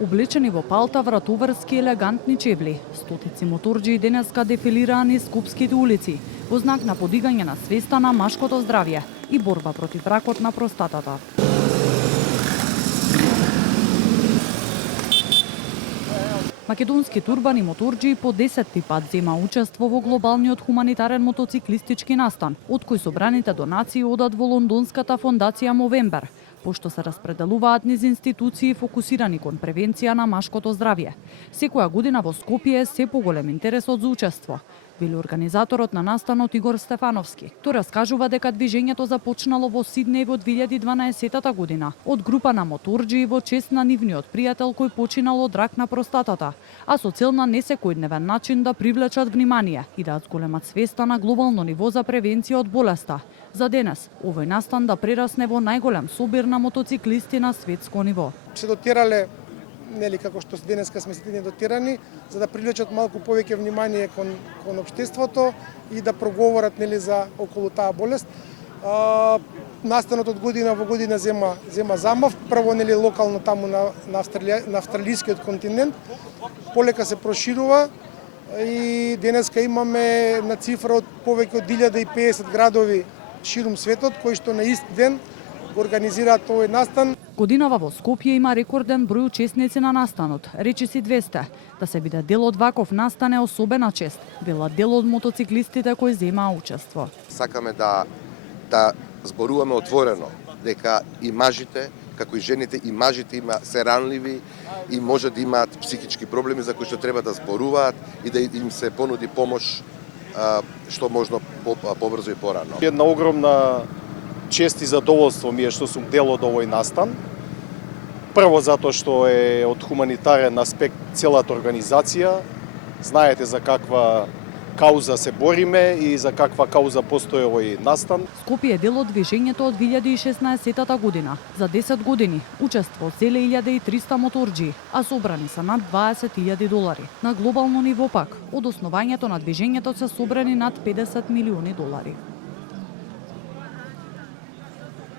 Облечени во палта, вратоврски, елегантни чевли, стотици моторџии денеска дефилираа низ скопските улици во знак на подигање на свеста на машкото здравје и борба против ракот на простатата. Македонски турбани моторџии по 10-ти пат зема учество во глобалниот хуманитарен мотоциклистички настан, од кој собраните донации одат во лондонската фондација Мовембер, пошто се распределуваат низ институции фокусирани кон превенција на машкото здравје. Секоја година во Скопје е се поголем интересот за учество, вели организаторот на настанот Игор Стефановски. Тој раскажува дека движењето започнало во Сиднеј во 2012 година од група на моторџии во чест на нивниот пријател кој починал од рак на простатата, а со цел на несекојдневен начин да привлечат внимание и да зголемат свеста на глобално ниво за превенција од болеста. За денес, овој настан да прерасне во најголем собир на мотоциклисти на светско ниво. Се дотирале, нели, како што денеска сме сите дотирани, за да привлечат малку повеќе внимание кон општеството и да проговорат, нели, за околу таа болест. Настанот од година во година зема замав, прво, нели, локално таму на австралискиот континент, полека се проширува и денеска имаме на цифра од повеќе од 1050 градови ширум светот кои што на ист ден го организираат овој настан. Годинава во Скопје има рекорден број учесници на настанот, речиси 200. Да се биде дел од ваков настан е особена чест, велат дел од мотоциклистите кои земаа учество. Сакаме да зборуваме отворено дека и мажите, како и жените, и мажите се ранливи и може да имаат психички проблеми за кои што треба да зборуваат и да им се понуди помош што можно побрзо и порано. Една огромна чест и задоволство ми е што сум дел од овој настан. Прво затоа што е од хуманитарен аспект целата организација. Знаете за каква кауза се бориме и за каква кауза постои овој настан. Скопје е дел од движењето од 2016 година. За 10 години учество од 1300 моторџии, а собрани се над $20,000. На глобално ниво пак, од основањето на движењето се собрани над $50 милиони.